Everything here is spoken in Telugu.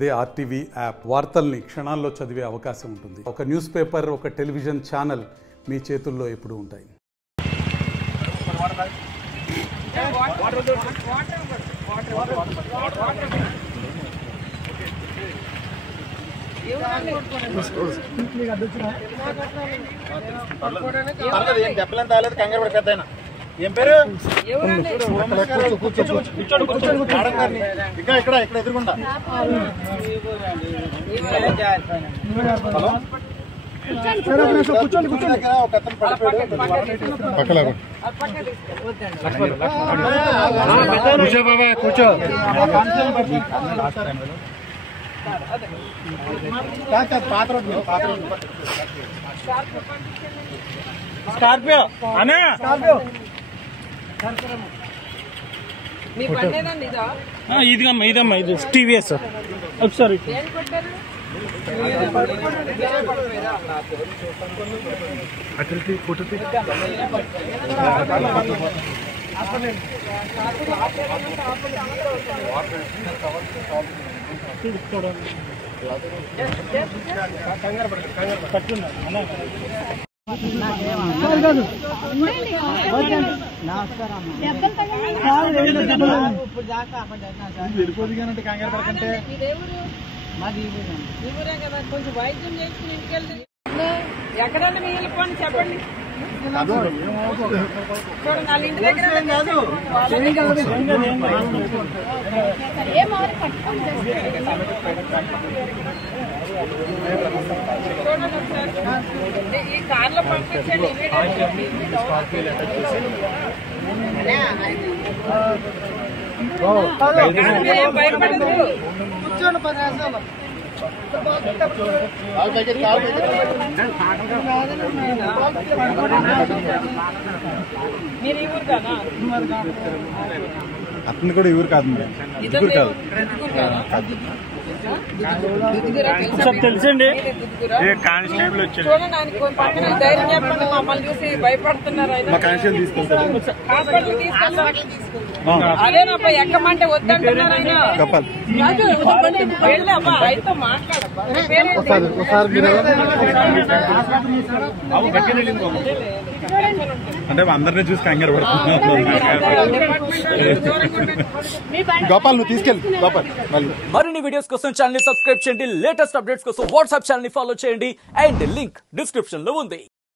అదే ఆర్టీవీ యాప్ వార్తల్ని క్షణాల్లో చదివే అవకాశం ఉంటుంది. ఒక న్యూస్ పేపర్, ఒక టెలివిజన్ ఛానల్ మీ చేతుల్లో ఎప్పుడూ ఉంటాయి. ఏం పేరు? ఇక్కడ ఎదురుకుండా కూర్చోండి కూర్చో పాత స్కార్పియో అనే ఇదమ్మా ఇది టీవీఎస్ ఒకసారి వెళ్ళిపోదిగానంటే కంగారు పడకంటే కొంచెం వైద్యం చేసుకుని ఇంటికెళ్తే ఎక్కడన్నా మీ వెళ్ళిపోండి చెప్పండి. చూడండి వాళ్ళ ఇంటి దగ్గర చూడండి ఒకసారి ఈ కార్లో పంపించండి. భయపడదు, కూర్చోండి 10 నిమిషాలు. మీరు ఈ ఊరు కాదా? అతను కూడా ఊరు కాదు, తెలుసండి. కానిస్టేబుల్ వచ్చాడు, ధైర్యం చెప్పండి. మమ్మల్ని చూసి భయపడుతున్నారు. కానిస్టేబుల్ తీసుకుంటారు. హాస్పిటల్ తీసుకెళ్ళండి. అదేనబ్బా ఎక్కమంటే వద్దంటున్నారు ఆయన. వెళ్ళమ్మా ఆయనతో మాట్లాడబ్బా. అంటే అందరినీ చూసి కంగారు పడుతున్నారు. గోపాల్ నువ్వు తీసుకెళ్ళి గోపాల్. మరిన్ని వీడియోస్ కోసం ఛానల్ ని సబ్స్క్రైబ్ చేయండి. లేటెస్ట్ అప్డేట్స్ కోసం వాట్సాప్ ఛానల్ ని ఫాలో చేయండి. అండ్ లింక్ డిస్క్రిప్షన్ లో ఉంది.